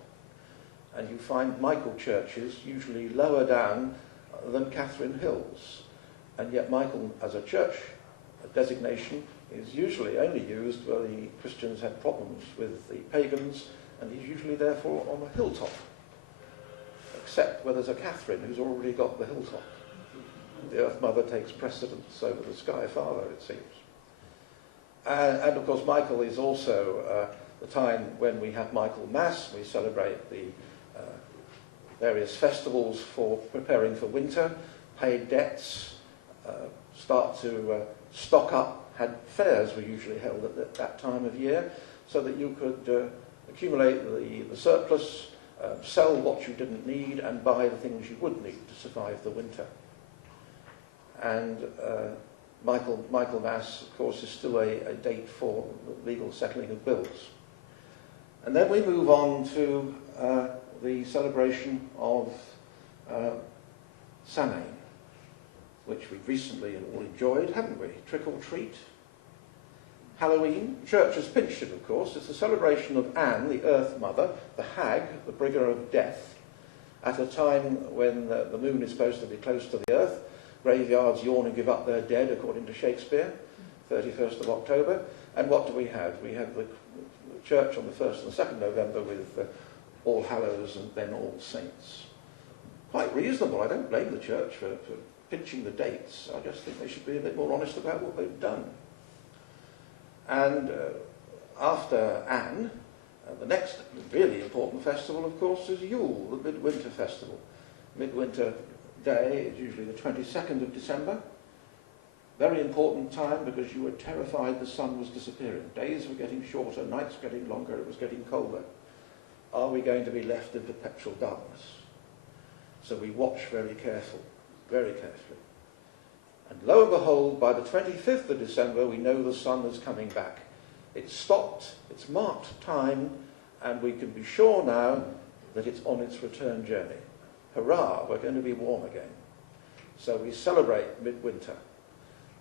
And you find Michael churches usually lower down than Catherine Hills. And yet Michael, as a church designation, is usually only used where the Christians had problems with the pagans, and he's usually therefore on a hilltop, except where there's a Catherine who's already got the hilltop. The Earth Mother takes precedence over the Sky Father, it seems. And of course, Michael is also the time when we have Michael Mass. We celebrate the various festivals for preparing for winter, pay debts, start to stock up. Had fairs were usually held at that time of year, so that you could accumulate the surplus, sell what you didn't need, and buy the things you would need to survive the winter. And Michael Mass, of course, is still a date for the legal settling of bills. And then we move on to the celebration of Samhain, which we've recently all enjoyed, haven't we? Trick or treat. Halloween, Church has pinched it, of course. It's the celebration of Anne, the Earth Mother, the hag, the bringer of death, at a time when the moon is supposed to be close to the earth. Graveyards yawn and give up their dead, according to Shakespeare, 31st of October. And what do we have? We have the church on the 1st and 2nd November with All Hallows and then All Saints. Quite reasonable. I don't blame the church for pinching the dates. I just think they should be a bit more honest about what they've done. And after Anne, the next really important festival, of course, is Yule, the Midwinter Festival. Midwinter Day is usually the 22nd of December. Very important time because you were terrified the sun was disappearing. Days were getting shorter, nights getting longer, it was getting colder. Are we going to be left in perpetual darkness? So we watch very carefully. And lo and behold, by the 25th of December, we know the sun is coming back. It's stopped, it's marked time, and we can be sure now that it's on its return journey. Hurrah, we're going to be warm again. So we celebrate midwinter.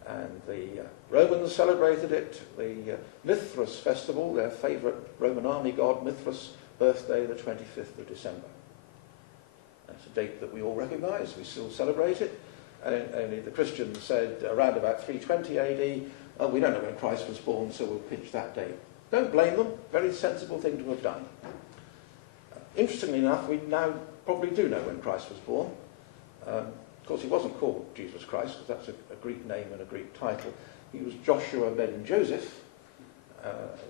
And the Romans celebrated it, the Mithras festival, their favourite Roman army god, Mithras' birthday, the 25th of December. That's a date that we all recognise, we still celebrate it. Only the Christians said around about 320 AD, oh, we don't know when Christ was born, so we'll pinch that date. Don't blame them, very sensible thing to have done. Interestingly enough, we now probably do know when Christ was born. Of course, he wasn't called Jesus Christ, because that's a Greek name and a Greek title. He was Joshua ben Joseph.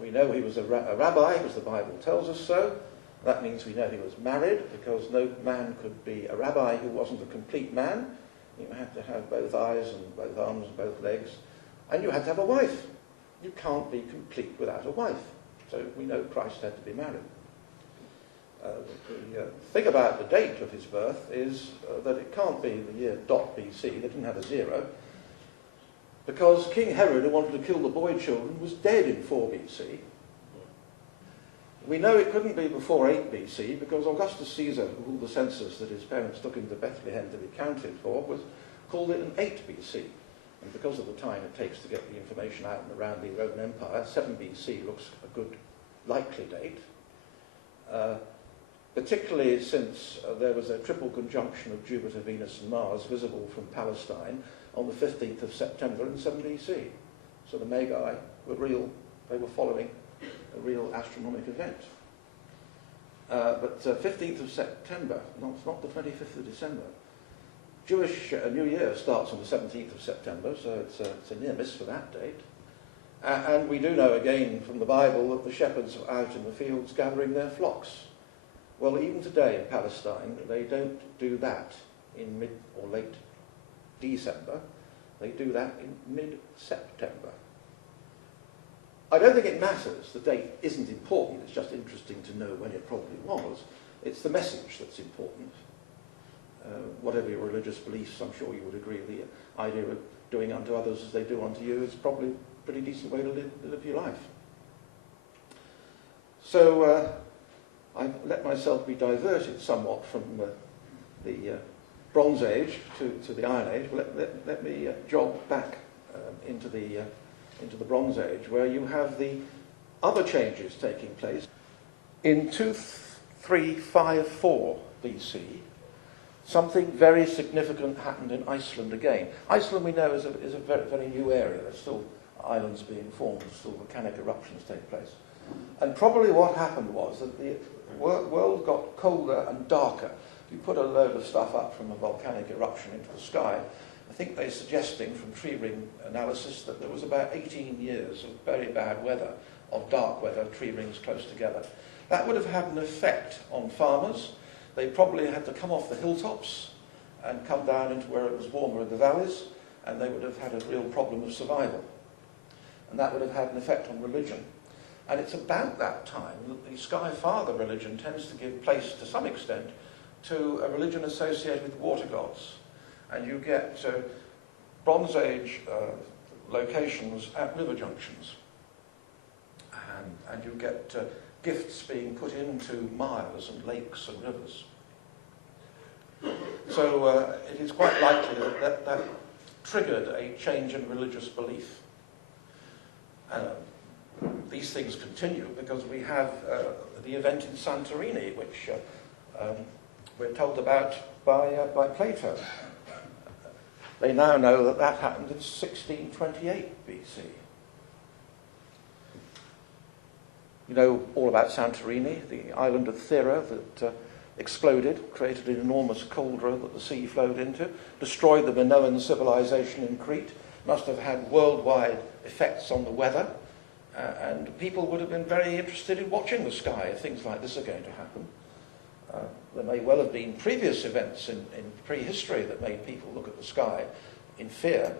We know he was a rabbi, because the Bible tells us so. That means we know he was married, because no man could be a rabbi who wasn't a complete man. You had to have both eyes and both arms and both legs. And you had to have a wife. You can't be complete without a wife. So we know Christ had to be married. The thing about the date of his birth is that it can't be the year .BC, they didn't have a zero, because King Herod, who wanted to kill the boy children, was dead in 4 BC. We know it couldn't be before 8 BC, because Augustus Caesar, who ruled the census that his parents took him to Bethlehem to be counted for, called it an 8 BC. And because of the time it takes to get the information out and around the Roman Empire, 7 BC looks a good likely date. Particularly since there was a triple conjunction of Jupiter, Venus and Mars visible from Palestine on the 15th of September in 7 BC. So the Magi were real, they were following a real astronomic event. But 15th of September, not the 25th of December. Jewish New Year starts on the 17th of September, so it's a near miss for that date. And we do know again from the Bible that the shepherds are out in the fields gathering their flocks. Well, even today in Palestine, they don't do that in mid or late December. They do that in mid-September. I don't think it matters. The date isn't important. It's just interesting to know when it probably was. It's the message that's important. Whatever your religious beliefs, I'm sure you would agree, the idea of doing unto others as they do unto you is probably a pretty decent way to live your life. So I've let myself be diverted somewhat from the Bronze Age to the Iron Age. Let me jog back into the Bronze Age, where you have the other changes taking place. In 2354 BC, something very significant happened in Iceland again. Iceland, we know, is a very, very new area. There's still islands being formed, still volcanic eruptions take place. And probably what happened was that the world got colder and darker. If you put a load of stuff up from a volcanic eruption into the sky, I think they're suggesting from tree ring analysis that there was about 18 years of very bad weather, of dark weather, tree rings close together. That would have had an effect on farmers. They probably had to come off the hilltops and come down into where it was warmer in the valleys, and they would have had a real problem of survival. And that would have had an effect on religion. And it's about that time that the Sky Father religion tends to give place, to some extent, to a religion associated with water gods. And you get Bronze Age locations at river junctions. And you get gifts being put into mires and lakes and rivers. So it is quite likely that triggered a change in religious belief. These things continue because we have the event in Santorini, which we're told about by Plato. They now know that that happened in 1628 BC. You know all about Santorini, the island of Thera that exploded, created an enormous cauldron that the sea flowed into, destroyed the Minoan civilization in Crete, must have had worldwide effects on the weather, and people would have been very interested in watching the sky if things like this are going to happen. There may well have been previous events in prehistory that made people look at the sky in fear,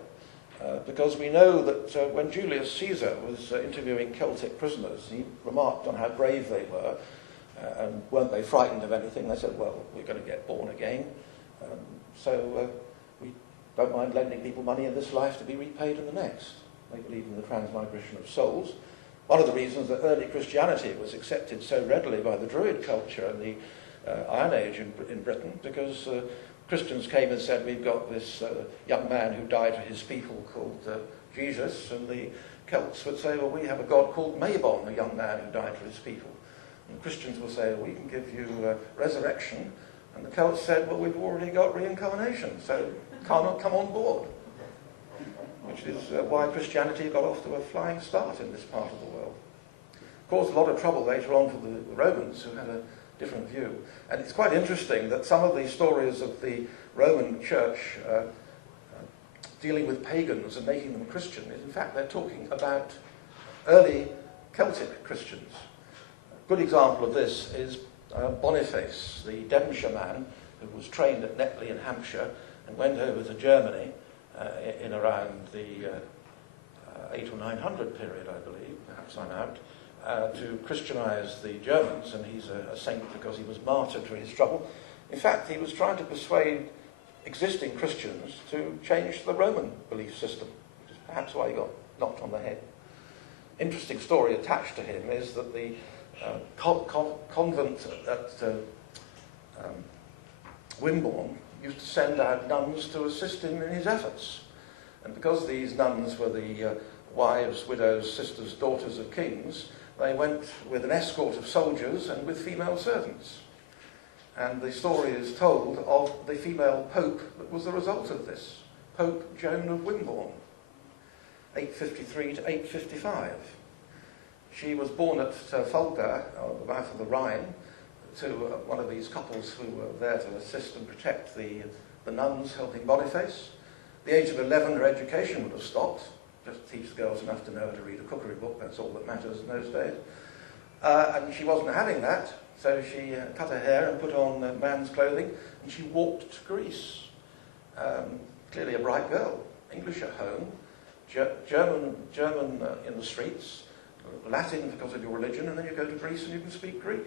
because we know that when Julius Caesar was interviewing Celtic prisoners, he remarked on how brave they were, and weren't they frightened of anything? They said, well, we're going to get born again, so we don't mind lending people money in this life to be repaid in the next. They believe in the transmigration of souls. One of the reasons that early Christianity was accepted so readily by the Druid culture and the Iron Age in Britain, because Christians came and said, we've got this young man who died for his people called Jesus, and the Celts would say, well, we have a god called Mabon, a young man who died for his people. And Christians will say, well, we can give you resurrection. And the Celts said, well, we've already got reincarnation, so come on board. Which is why Christianity got off to a flying start in this part of the world. Caused a lot of trouble later on for the Romans, who had a different view. And it's quite interesting that some of the stories of the Roman Church dealing with pagans and making them Christian, in fact, they're talking about early Celtic Christians. A good example of this is Boniface, the Devonshire man who was trained at Netley in Hampshire and went over to Germany in around the 800 or 900 period, I believe, perhaps I'm out, to Christianize the Germans, and he's a saint because he was martyred for his trouble. In fact, he was trying to persuade existing Christians to change the Roman belief system, which is perhaps why he got knocked on the head. Interesting story attached to him is that the convent at Wimborne used to send out nuns to assist him in his efforts. And because these nuns were the wives, widows, sisters, daughters of kings, they went with an escort of soldiers and with female servants. And the story is told of the female pope that was the result of this, Pope Joan of Wimborne, 853 to 855. She was born at Fulda, on the mouth of the Rhine, to one of these couples who were there to assist and protect the nuns helping Boniface. At the age of 11, her education would have stopped. Just teach the girls enough to know how to read a cookery book, that's all that matters in those days. And she wasn't having that, so she cut her hair and put on man's clothing, and she walked to Greece. Clearly a bright girl. English at home, German in the streets, Latin because of your religion, and then you go to Greece and you can speak Greek.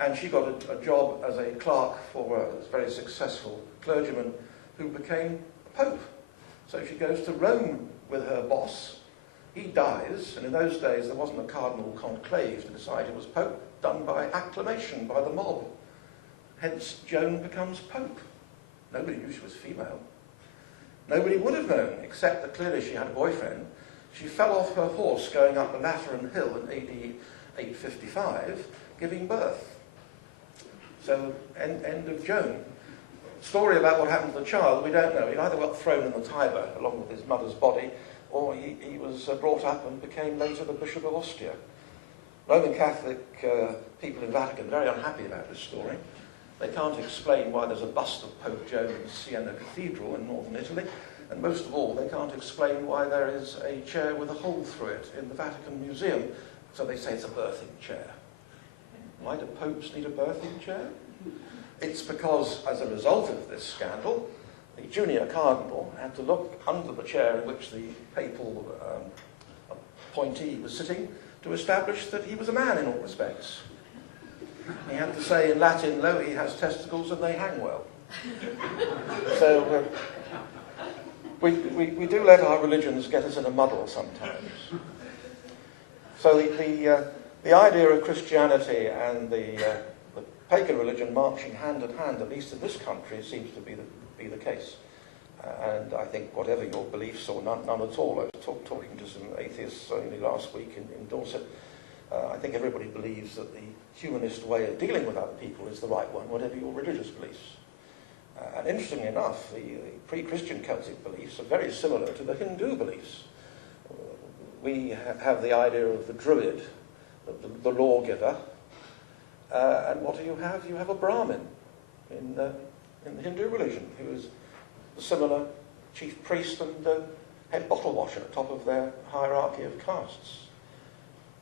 And she got a job as a clerk for a very successful clergyman who became a pope. So she goes to Rome with her boss. He dies, and in those days there wasn't a cardinal conclave to decide who was pope, done by acclamation by the mob. Hence, Joan becomes pope. Nobody knew she was female. Nobody would have known, except that clearly she had a boyfriend. She fell off her horse going up the Lateran Hill in AD 855, giving birth. So, end of Joan. Story about what happened to the child, we don't know. He either got thrown in the Tiber along with his mother's body, or he was brought up and became later the Bishop of Ostia. Roman Catholic people in Vatican are very unhappy about this story. They can't explain why there's a bust of Pope Joe in Siena Cathedral in northern Italy, and most of all, they can't explain why there is a chair with a hole through it in the Vatican Museum, so they say it's a birthing chair. Why do popes need a birthing chair? It's because, as a result of this scandal, the junior cardinal had to look under the chair in which the papal appointee was sitting to establish that he was a man in all respects. He had to say in Latin, lo, he has testicles and they hang well. So we do let our religions get us in a muddle sometimes. So the idea of Christianity and the pagan religion marching hand in hand, at least in this country, seems to be the case. And I think whatever your beliefs, or none at all, I was talking to some atheists only last week in Dorset, I think everybody believes that the humanist way of dealing with other people is the right one, whatever your religious beliefs. And interestingly enough, the pre-Christian Celtic beliefs are very similar to the Hindu beliefs. We have the idea of the Druid, the lawgiver, and what do you have? You have a Brahmin in the Hindu religion, who is the similar chief priest and head bottle washer at top of their hierarchy of castes.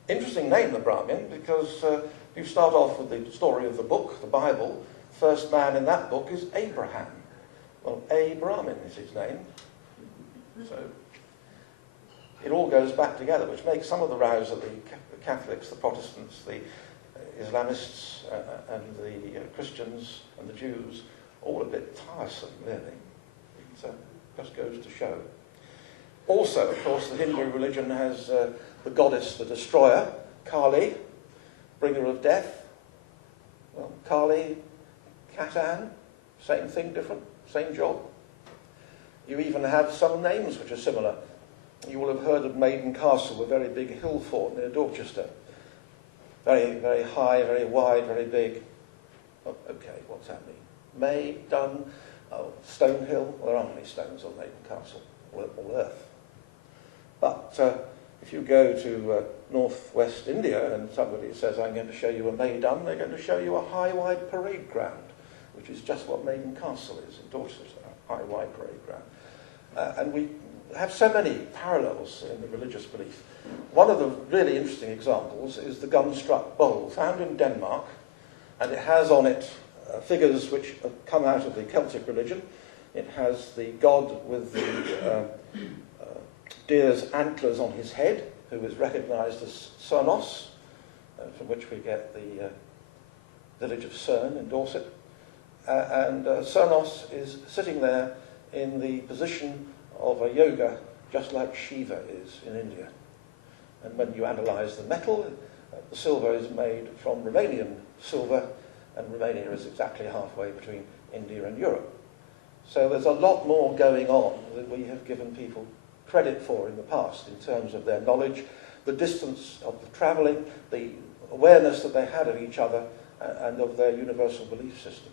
Interesting name, the Brahmin, because if you start off with the story of the book, the Bible, the first man in that book is Abraham. Well, Brahmin is his name. So it all goes back together, which makes some of the rows of the Catholics, the Protestants, the Islamists, and the Christians and the Jews all a bit tiresome, really. It just goes to show. Also, of course, the Hindu religion has the goddess, the destroyer, Kali, bringer of death. Well, Kali, Catan, same thing, different, same job. You even have some names which are similar. You will have heard of Maiden Castle, a very big hill fort near Dorchester. Very, very high, very wide, very big. Oh, okay, what's that mean? Maiden, Stone Hill. Well, there aren't any stones on Maiden Castle, all earth. But if you go to northwest India and somebody says, I'm going to show you a Maidan, they're going to show you a high, wide parade ground, which is just what Maiden Castle is in Dorchester, a high, wide parade ground. And we have so many parallels in the religious belief. One of the really interesting examples is the gum-struck bowl, found in Denmark, and it has on it figures which have come out of the Celtic religion. It has the god with the deer's antlers on his head, who is recognised as Cernos, from which we get the village of Cerne in Dorset. And Cernos is sitting there in the position of a yoga, just like Shiva is in India. And when you analyse the metal, the silver is made from Romanian silver, and Romania is exactly halfway between India and Europe. So there's a lot more going on than we have given people credit for in the past in terms of their knowledge, the distance of the travelling, the awareness that they had of each other, and of their universal belief system.